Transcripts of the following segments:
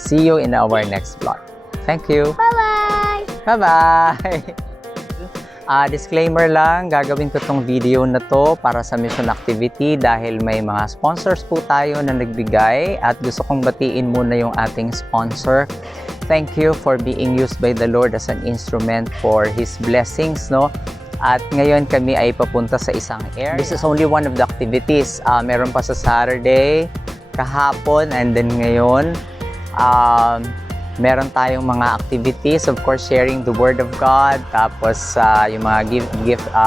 See you in our next vlog. Thank you. Bye-bye! Bye-bye! Disclaimer lang, gagawin ko tong video na to para sa mission activity dahil may mga sponsors po tayo na nagbigay at gusto kong batiin muna yung ating sponsor. Thank you for being used by the Lord as an instrument for His blessings, no? At ngayon kami ay papunta sa isang area. This is only one of the activities. Meron pa sa Saturday, kahapon, and then ngayon. Meron tayong mga activities, of course, sharing the Word of God, tapos yung mga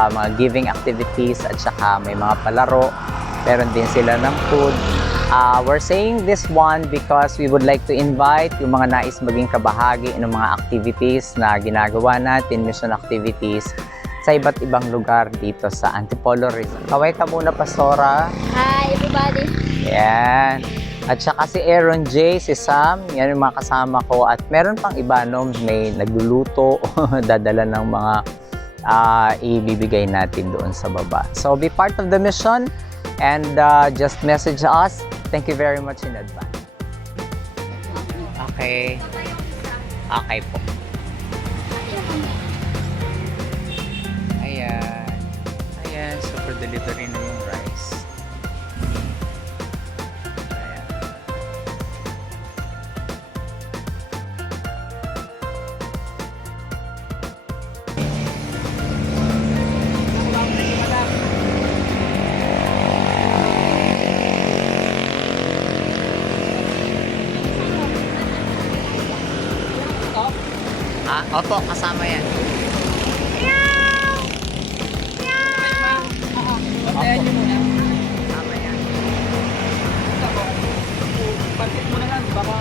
mga giving activities, at saka may mga palaro. Meron din sila ng food. We're saying this one because we would like to invite yung mga nais maging kabahagi ng mga activities na ginagawa natin, mission activities, sa iba't ibang lugar dito sa Antipolo Rizal. Kaway ka muna, Pastora. Hi, everybody! Yan. At saka si Aaron J, si Sam, yan yung mga kasama ko. At meron pang iba, no, may nagluluto, dadala ng mga ibibigay natin doon sa baba. So be part of the mission and just message us. Thank you very much in advance. Okay. Okay po. Ayan. Ayan, super delivery na yung rice. Opo, kasama yan. Bantayan nyo muna. Kasama yan. Pansit mo na lang, baka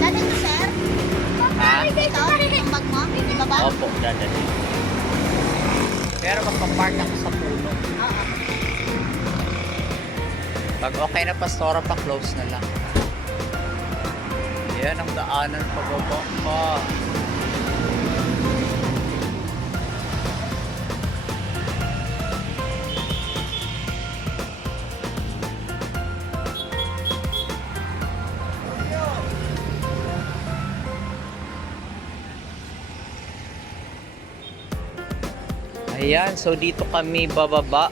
Dati to, sir? Ito, yung bag mo? Yung baba? Opo, dadali. Pero magpapark ako sa puno. Pag okay na, Pastora, pa-close na lang. Yan ang daanan pababa pa. Ayan, so dito kami bababa.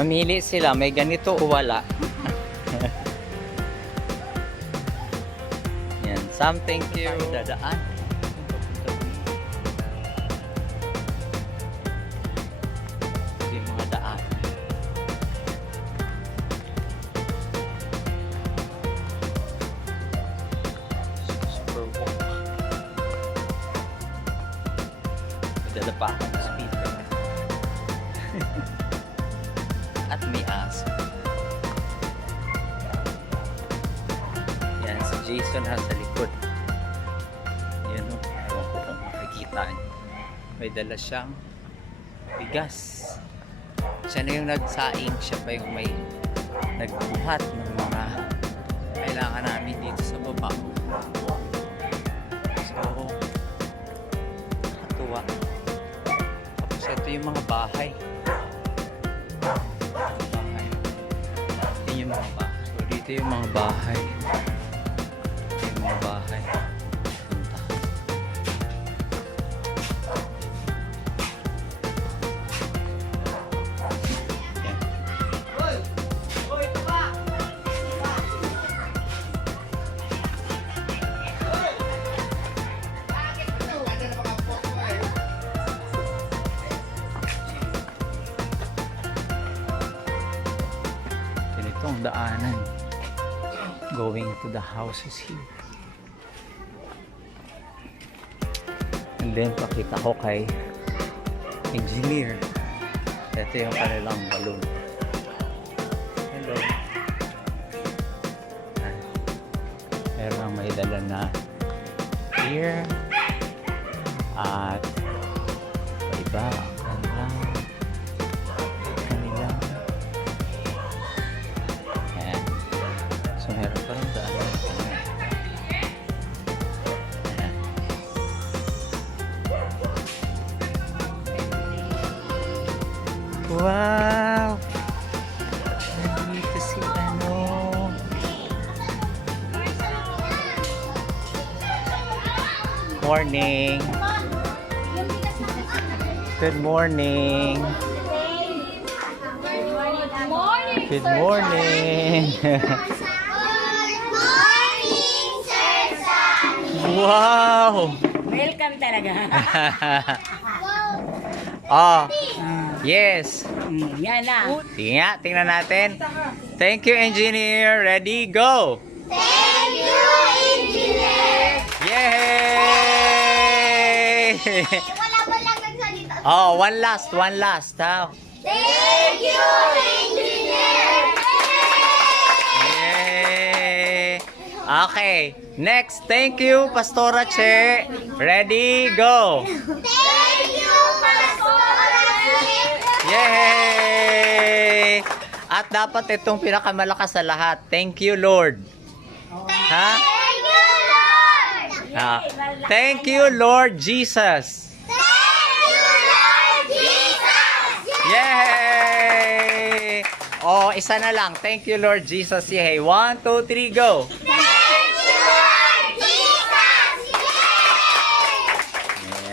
Mamili sila, may ganito o wala. Yan, Sam, thank you. Dadaan. Ito yung mga daan. Super walk. Madala pa ako ng speed. At may aso. Yan, si Jason nasa likod. Yan o, ewan ko kung makikita niyo. May dala siyang bigas. Siya na yung nagsaing, siya pa yung may nagbuhat ng mga kailangan namin dito sa baba. So, nakatuwa. Tapos ito yung mga bahay. Yung mga bahay. So, dito yung mga bahay. Yung mga bahay. Punta. Ganito ang daanan. Going to the houses here. And then pakita ko kay engineer. Ito yung kanilang balloon. Hello. Meron may dala na here. At iba kanilang ayan. So meron pa rin daan. Ayan. Wow! Nandito si ano. Morning. Good morning. Good morning. Wow! Welcome talaga. Oh, yes. Yan na. Sige nga, tingnan natin. Thank you, engineer. Ready, go! Thank you, engineer. Yay! Wala pa lang nagsalita. Oh, one last, ha? Thank you, engineer. Yay! Okay, next. Thank you, Pastora Che. Ready, go! Thank you, Pastor. Yay! At dapat itong pinakamalakas sa lahat. Thank you, Lord. Ha? Thank you, Lord. Ah, thank you, Lord Jesus. Thank you, Lord Jesus. Yay! Oh, isa na lang. Thank you, Lord Jesus. Yay. 1, 2, 3, go. Thank you, Lord Jesus.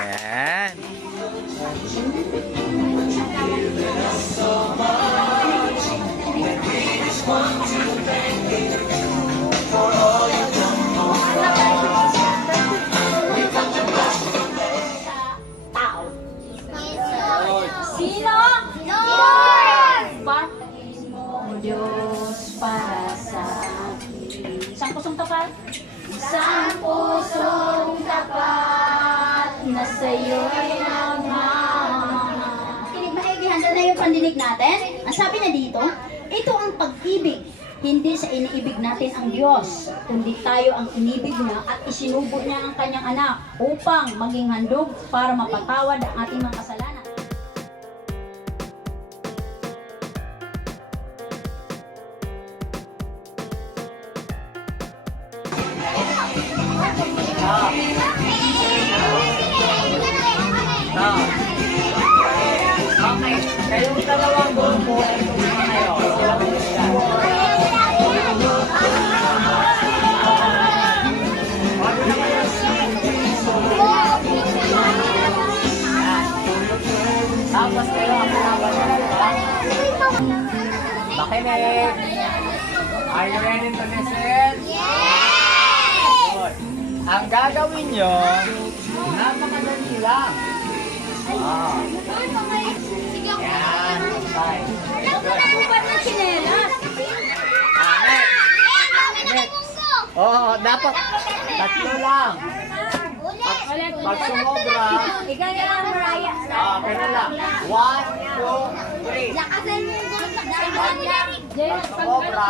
Yan. Sino? Lord! Baptis mo, Diyos, para sa akin. Isang pusong tapat? Isang pusong tapat na sa'yo'y nagmamahal. Kinig maigi, handa na yung pandinig natin. Ang sabi na dito, ito ang pag-ibig. Hindi sa iniibig natin ang Diyos, kundi tayo ang inibig niya at isinubo niya ang kanyang anak upang maging handog para mapatawad ang ating mga kasalanan. Okay, kayong dalawang grupo ay tumama kayo. Tapos kayo ang makinig. Are you ready to listen? Good. Ang gagawin nyo, napakadali lang. Yan. Bye. Oh, dapat tatlo lang. Pag sumobra, Ikaw na lang, Mariah. kaya lang. 1, 2, 3. Lakasan mo yung gulo. Pag sumobra,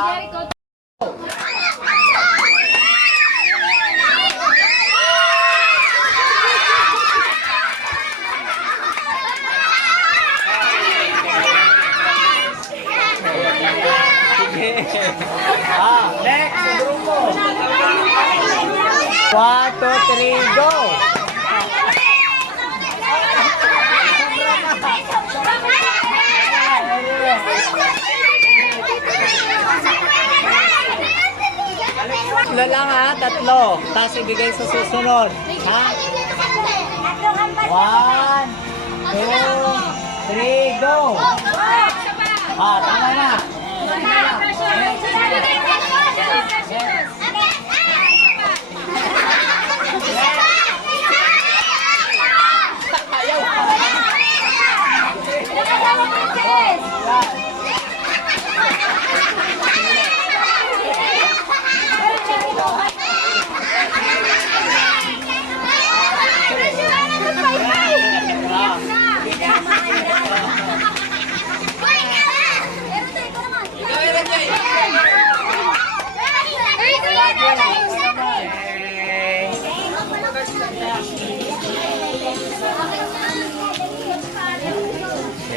next, grupo. 1, 2, 3, go! Tatlo lang ha, tatlo. Tapos ibigay sa susunod. Ha? 1, 2, 3, go! Tama na.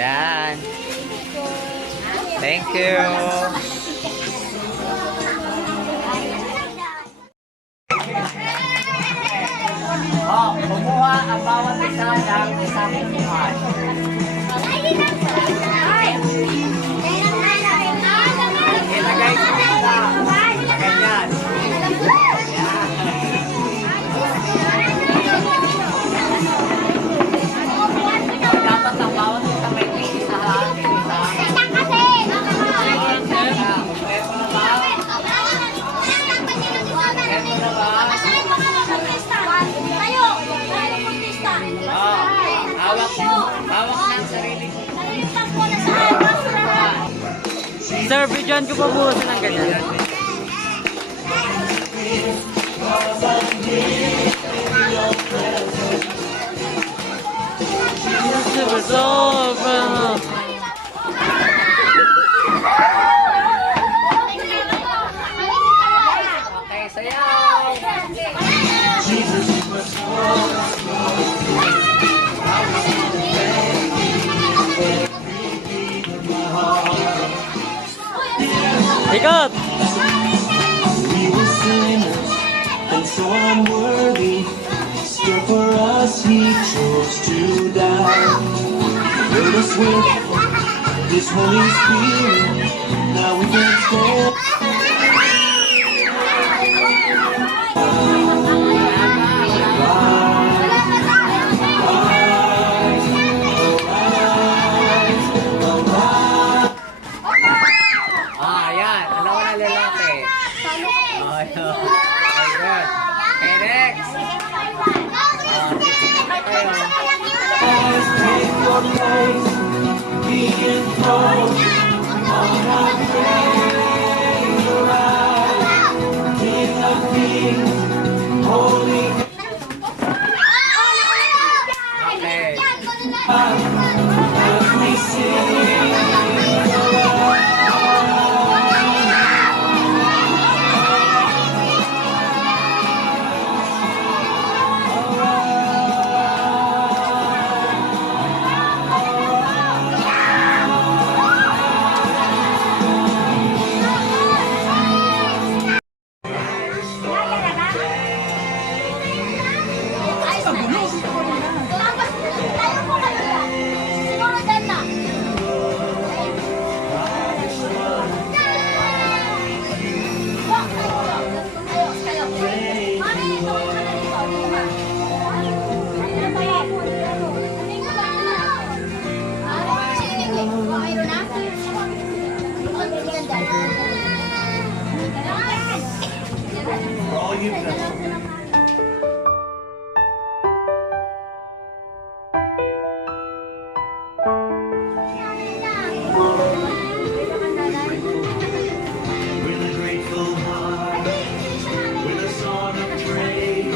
Yan. Thank you. Kumuha ang bawat isa ng isang buhay. Hawak ng sarili ko. Sarili takbo na saan? Sir, videoan ko pa muna ng ganyan. Okay, sayaw! Ikot! We were sinners, and so unworthy. Still for us, He chose to die. Fill us with His Holy Spirit. Now we can stand. Ayan. Alam ko na lalaki. Okay, good. Okay, next. Take your place, be enthroned on our praise arise. King of kings, holy Okay. as we sing. All you've done. With a grateful heart, with a song of praise,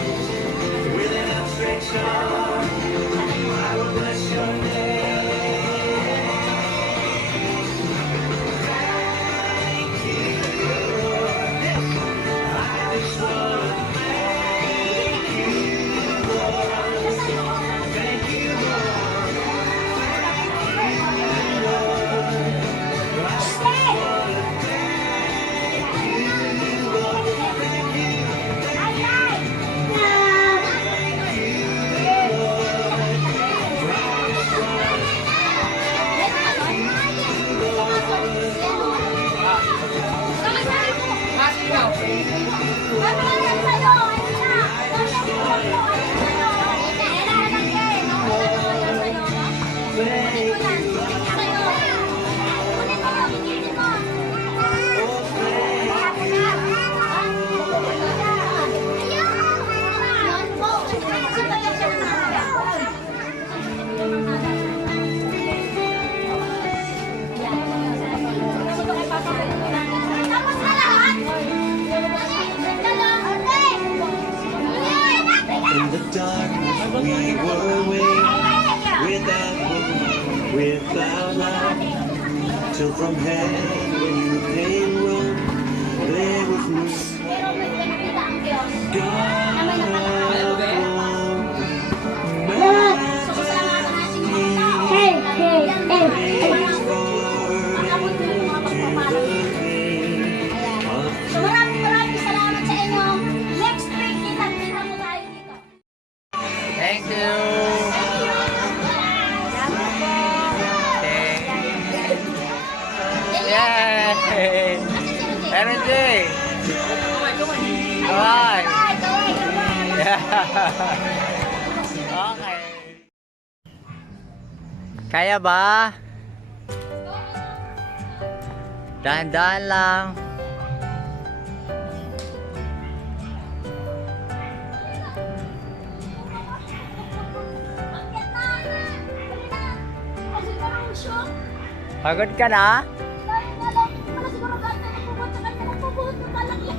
with an outstretched arm, I will bless your name. Thank you, Lord. I just want to thank you, Lord. Thank you, In the darkness we were away, without hope, without light, till from heaven you came roam, there with me. God, So maraming salamat sa inyo. Next week, kita-kita mo tayo dito. Thank you. Yay! Energy! Bye! Okay. Kaya ba? Dahan-dahan lang. negosyo. Pagod ka na? Dahil nga lang, wala siguro kahit na nagpubuhat sa kanya, nagpubuhat ng malaki.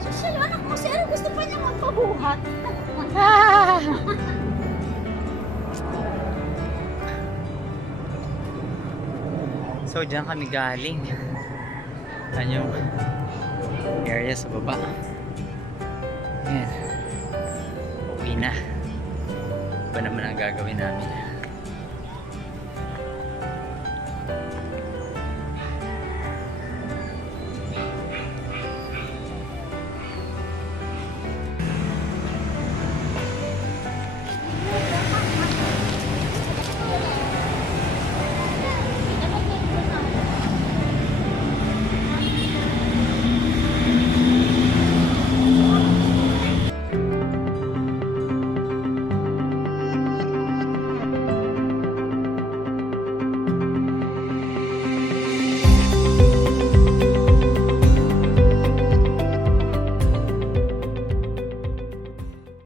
Social, anak mo si Aaron, gusto pa niya magpabuhat. So, diyan kami galing. Yan yung area sa baba. Ayan. Uwi na. Iba naman ang gagawin namin.